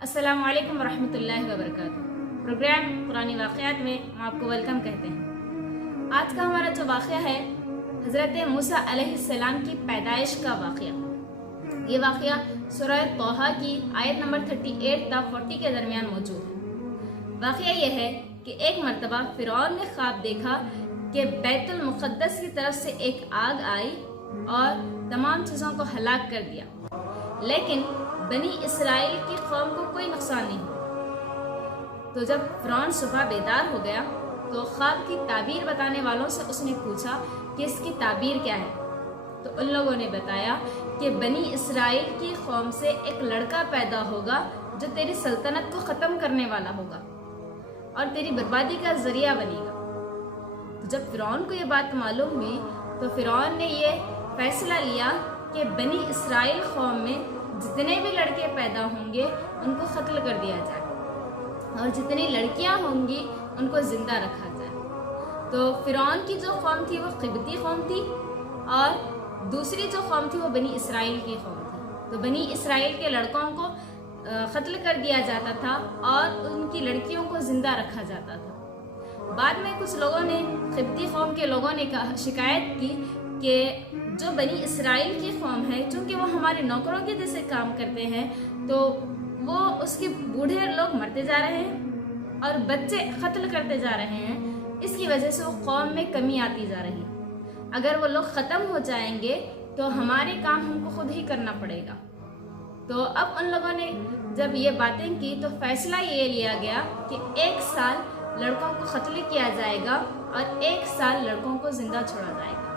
अस्सलामु अलैकुम वरहमतुल्लाहि वबरकातुहू। प्रोग्राम कुरानी वाक़यात में हम आपको वेलकम कहते हैं। आज का हमारा जो वाक़या है हज़रत मूसा अलैहिस्सलाम की पैदाइश का वाक़या। ये वाक़या सूरह तौहा की आयत नंबर 38 ता 40 के दरमियान मौजूद है। वाक़या ये है कि एक मरतबा फ़िरौन ने ख्वाब देखा कि बैतुल मुक़द्दस की तरफ से एक आग आई और तमाम चीज़ों को हलाक कर दिया, लेकिन बनी इसराइल की कौम को कोई नुकसान नहीं हुआ। तो जब फ़िरौन सुबह बेदार हो गया तो ख्वाब की ताबीर बताने वालों से उसने पूछा कि इसकी ताबीर क्या है। तो उन लोगों ने बताया कि बनी इसराइल की कौम से एक लड़का पैदा होगा जो तेरी सल्तनत को ख़त्म करने वाला होगा और तेरी बर्बादी का ज़रिया बनेगा। तो जब फ़िरौन को ये बात मालूम हुई तो फ़िरौन ने ये फैसला लिया कि बनी इसराइल कौम में जितने भी लड़के पैदा होंगे उनको कत्ल कर दिया जाए और जितनी लड़कियां होंगी उनको जिंदा रखा जाए। तो फ़िरौन की जो कौम थी वो क़िब्ती कौम थी और दूसरी जो कौम थी वो बनी इसराइल की कौम थी। तो बनी इसराइल के लड़कों को कत्ल कर दिया जाता था और उनकी लड़कियों को जिंदा रखा जाता था। बाद में कुछ लोगों ने क़िब्ती कौम के लोगों ने शिकायत की कि जो बनी इसराइल की कौम है, चूँकि वो हमारे नौकरों के जैसे काम करते हैं, तो वो उसके बूढ़े लोग मरते जा रहे हैं और बच्चे कत्ल करते जा रहे हैं। इसकी वजह से वो कौम में कमी आती जा रही है। अगर वो लोग ख़त्म हो जाएंगे तो हमारे काम हमको खुद ही करना पड़ेगा। तो अब उन लोगों ने जब ये बातें की तो फैसला ये लिया गया कि 1 साल लड़कों को कत्ल किया जाएगा और 1 साल लड़कों को जिंदा छोड़ा जाएगा।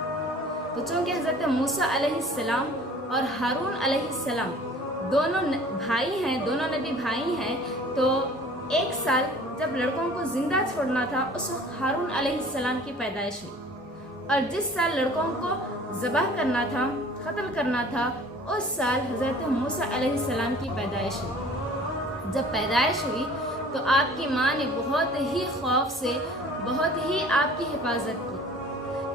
तो चूँकि हज़रत मूसा अलैहिस्सलाम और हारून अलैहिस्सलाम दोनों भाई हैं, दोनों नबी भाई हैं, तो 1 साल जब लड़कों को जिंदा छोड़ना था उस वक्त हारून अलैहिस्सलाम की पैदाइश हुई और जिस साल लड़कों को ज़बह करना था, कत्ल करना था, उस साल हज़रत मूसा अलैहिस्सलाम की पैदाइश हुई। जब पैदाइश हुई तो आपकी माँ ने बहुत ही खौफ से बहुत ही आपकी हिफाजत की।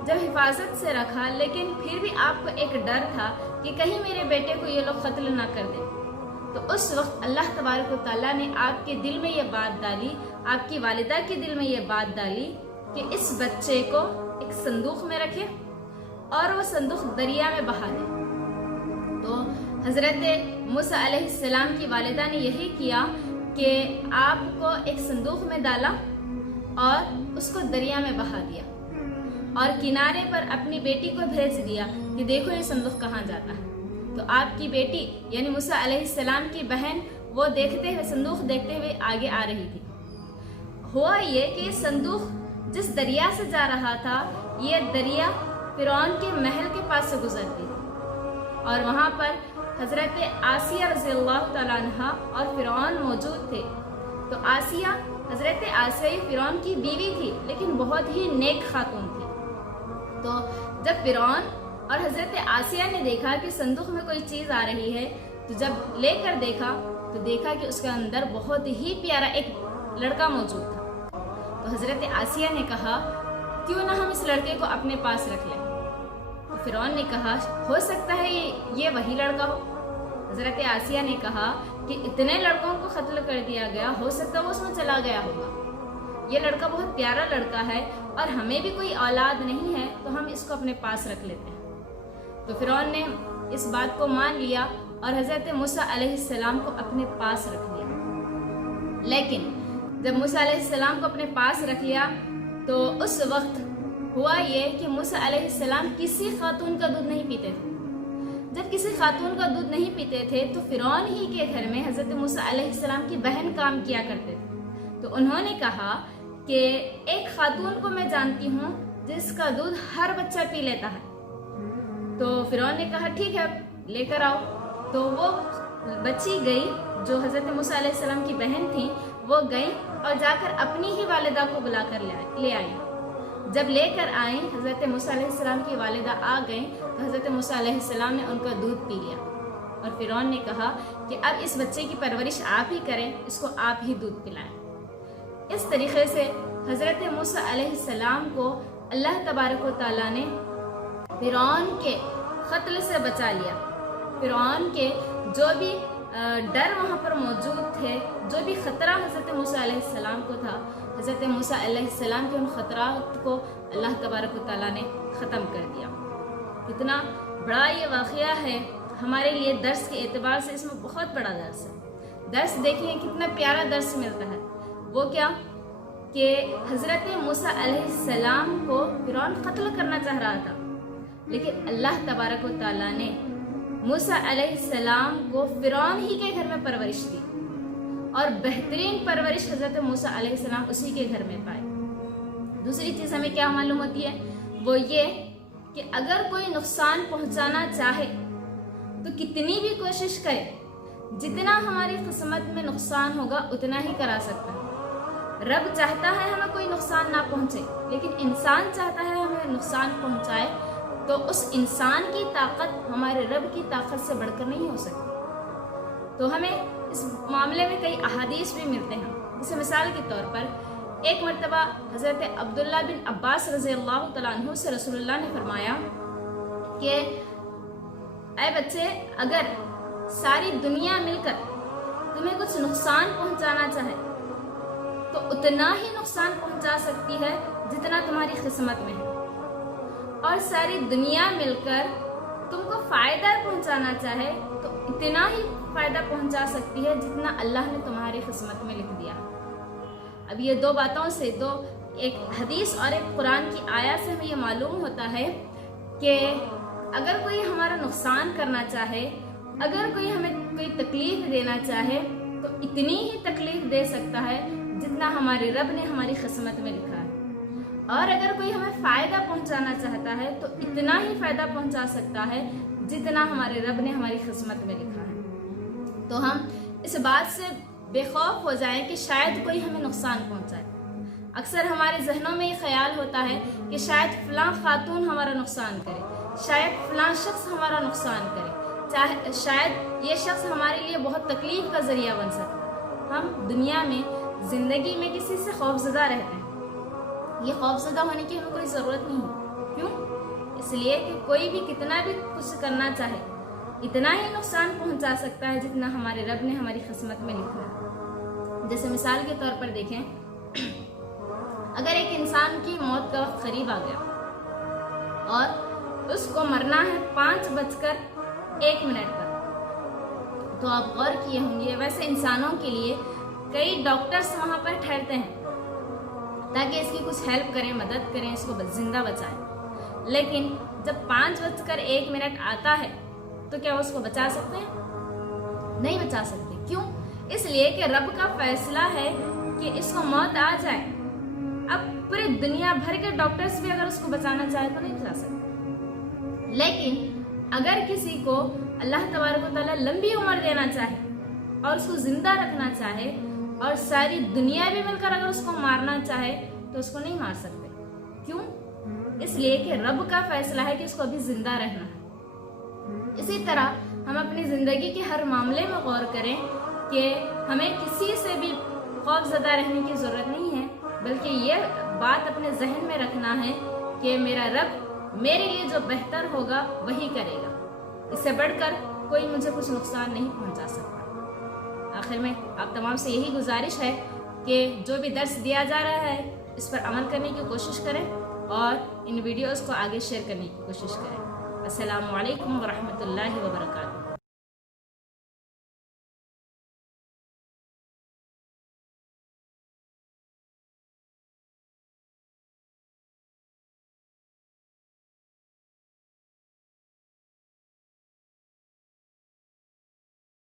जब हिफाजत से रखा, लेकिन फिर भी आपको एक डर था कि कहीं मेरे बेटे को ये लोग कत्ल ना कर दें। तो उस वक्त अल्लाह तबारक व तआला ने आपके दिल में ये बात डाली, आपकी वालिदा के दिल में ये बात डाली कि इस बच्चे को एक संदूक में रखे और वो संदूक दरिया में बहा दे। तो हज़रत मूसा अलैहिस्सलाम की वालिदा ने यही किया कि आपको एक संदूक में डाला और उसको दरिया में बहा दिया और किनारे पर अपनी बेटी को भेज दिया कि देखो ये संदूक कहाँ जाता है। तो आपकी बेटी यानी मूसा अलैहिस्सलाम की बहन वो देखते हुए, संदूक देखते हुए आगे आ रही थी। हुआ ये कि संदूक जिस दरिया से जा रहा था, ये दरिया फ़िरौन के महल के पास से गुजरती थी और वहाँ पर हज़रत आसिया रज़ियल्लाहु तआला अन्हा और फ़िरौन मौजूद थे। तो आसिया, हज़रत आसिया फ़िरौन की बीवी थी, लेकिन बहुत ही नेक खातून थी। तो जब फ़िरौन और हज़रत आसिया ने देखा कि संदूक में कोई चीज़ आ रही है, तो जब लेकर देखा तो देखा कि उसके अंदर बहुत ही प्यारा एक लड़का मौजूद था। तो हज़रत आसिया ने कहा क्यों ना हम इस लड़के को अपने पास रख लें। तो फ़िरौन ने कहा हो सकता है ये वही लड़का हो। हज़रत आसिया ने कहा कि इतने लड़कों को कत्ल कर दिया गया, हो सकता है वो उसमें चला गया होगा। ये लड़का बहुत प्यारा लड़का है और हमें भी कोई औलाद नहीं है, तो हम इसको अपने पास रख लेते हैं। तो फ़िरौन ने इस बात को मान लिया और हज़रत मूसा अलैहिस्सलाम को अपने पास रख लिया। लेकिन जब मूसा अलैहिस्सलाम को अपने पास रख लिया तो उस वक्त हुआ ये कि मूसा अलैहिस्सलाम किसी खातून का दूध नहीं पीते थे। जब किसी खातून का दूध नहीं पीते थे तो फ़िरौन ही के घर में हज़रत मूसा अलैहिस्सलाम की बहन काम किया करते थे। तो उन्होंने कहा कि एक खातून को मैं जानती हूँ जिसका दूध हर बच्चा पी लेता है। तो फ़िरौन ने कहा ठीक है लेकर आओ। तो वो बच्ची गई जो हज़रत मूसा अलैहिस्सलाम की बहन थी, वो गई और जाकर अपनी ही वालिदा को बुलाकर ले आई। जब लेकर आई हज़रत मूसा अलैहिस्सलाम की वालिदा आ गई तो हज़रत मूसा अलैहिस्सलाम ने उनका दूध पी लिया और फ़िरौन ने कहा कि अब इस बच्चे की परवरिश आप ही करें, इसको आप ही दूध पिलाएं। इस तरीके से हज़रत मूसा अलैहिस्सलाम को अल्लाह तबारक व तआला ने फ़िरौन के कत्ल से बचा लिया। फ़िरौन के जो भी डर वहाँ पर मौजूद تھے، جو بھی خطرہ حضرت موسیٰ علیہ السلام کو تھا، حضرت موسیٰ علیہ السلام کے ان خطرات کو اللہ تبارک و تعالیٰ نے ختم کر دیا۔ کتنا بڑا یہ واقعہ ہے ہمارے لیے درس کے اعتبار سے، اس میں بہت بڑا درس ہے۔ درس دیکھیں کتنا پیارا درس ملتا ہے، وہ کیا کہ حضرت موسیٰ علیہ السلام کو فرعون قتل کرنا چاہ رہا تھا، لیکن اللہ تبارک و تعالیٰ نے موسیٰ علیہ السلام کو فرعون ہی کے گھر میں پرورش دی، اور بہترین پرورش حضرت موسیٰ علیہ السلام اسی کے گھر میں پائے۔ دوسری چیز ہمیں کیا معلوم ہوتی ہے، وہ یہ کہ اگر کوئی نقصان پہنچانا چاہے تو کتنی بھی کوشش کرے، جتنا ہماری قسمت میں نقصان ہوگا اتنا ہی کرا سکتا ہے۔ رب چاہتا ہے ہمیں کوئی نقصان نہ پہنچے، لیکن انسان چاہتا ہے ہمیں نقصان پہنچائے، تو اس انسان کی طاقت ہمارے رب کی طاقت سے بڑھ کر نہیں ہو سکتی۔ تو ہمیں اس معاملے میں کئی احادیث بھی ملتے ہیں، جیسے مثال کے طور پر ایک مرتبہ حضرت عبداللہ بن عباس رضی اللہ تعالیٰ عنہ سے رسول اللہ نے فرمایا کہ اے بچے، اگر ساری دنیا مل کر تمہیں کچھ نقصان پہنچانا چاہے تو اتنا ہی نقصان پہنچا سکتی ہے جتنا تمہاری قسمت میں ہے، اور ساری دنیا مل کر تم کو فائدہ پہنچانا چاہے تو اتنا ہی فائدہ پہنچا سکتی ہے جتنا اللہ نے تمہاری قسمت میں لکھ دیا۔ اب یہ دو باتوں سے، دو ایک حدیث اور ایک قرآن کی آیت سے ہمیں یہ معلوم ہوتا ہے کہ اگر کوئی ہمارا نقصان کرنا چاہے، اگر کوئی ہمیں کوئی تکلیف دینا چاہے تو اتنی ہی تکلیف دے سکتا ہے جتنا ہمارے رب نے ہماری قسمت میں لکھا ہے، اور اگر کوئی ہمیں فائدہ پہنچانا چاہتا ہے تو اتنا ہی فائدہ پہنچا سکتا ہے جتنا ہمارے رب نے ہماری قسمت میں لکھا ہے۔ تو ہم اس بات سے بے خوف ہو جائیں کہ شاید کوئی ہمیں نقصان پہنچائے۔ اکثر ہمارے ذہنوں میں یہ خیال ہوتا ہے کہ شاید فلاں خاتون ہمارا نقصان کرے، شاید فلاں شخص ہمارا نقصان کرے، شاید یہ شخص ہمارے لیے بہت تکلیف کا ذریعہ بن سکتا ہے۔ ہم دنیا میں زندگی میں کسی سے خوفزدہ رہتے ہیں، یہ خوفزدہ ہونے کی ہمیں کوئی ضرورت نہیں ہے۔ کیوں؟ اس لیے کہ کوئی بھی کتنا بھی کچھ کرنا چاہے اتنا ہی نقصان پہنچا سکتا ہے جتنا ہمارے رب نے ہماری قسمت میں لکھا ہے۔ جیسے مثال کے طور پر دیکھیں، اگر ایک انسان کی موت کا وقت قریب آ گیا اور اس کو مرنا ہے 5:01 پر، تو آپ غور کیے ہوں گے ویسے انسانوں کے لیے کئی ڈاکٹرز وہاں پر ٹھہرتے ہیں تاکہ اس کی کچھ ہیلپ کریں، مدد کریں، اس کو زندہ بچائیں، لیکن جب 5:01 آتا ہے تو کیا وہ اس کو بچا سکتے ہیں؟ نہیں بچا سکتے۔ کیوں؟ اس لیے کہ رب کا فیصلہ ہے کہ اس کو موت آ جائے۔ اب پوری دنیا بھر کے ڈاکٹرز بھی اگر اس کو بچانا چاہے تو نہیں بچا سکتے، لیکن اگر کسی کو اللہ تبارک و تعالیٰ لمبی عمر دینا چاہے اور اس کو زندہ رکھنا چاہے اور ساری دنیا بھی مل کر اگر اس کو مارنا چاہے تو اس کو نہیں مار سکتے۔ کیوں؟ اس لیے کہ رب کا فیصلہ ہے کہ اس کو ابھی زندہ رہنا ہے۔ اسی طرح ہم اپنی زندگی کے ہر معاملے میں غور کریں کہ ہمیں کسی سے بھی خوف زدہ رہنے کی ضرورت نہیں ہے، بلکہ یہ بات اپنے ذہن میں رکھنا ہے کہ میرا رب میرے لیے جو بہتر ہوگا وہی کرے گا، اس سے بڑھ کر کوئی مجھے کچھ نقصان نہیں پہنچا سکتا۔ آخر میں آپ تمام سے یہی گزارش ہے کہ جو بھی درس دیا جا رہا ہے اس پر عمل کرنے کی کوشش کریں اور ان ویڈیوز کو آگے شیئر کرنے کی کوشش کریں۔ السلام علیکم ورحمۃ اللہ وبرکاتہ۔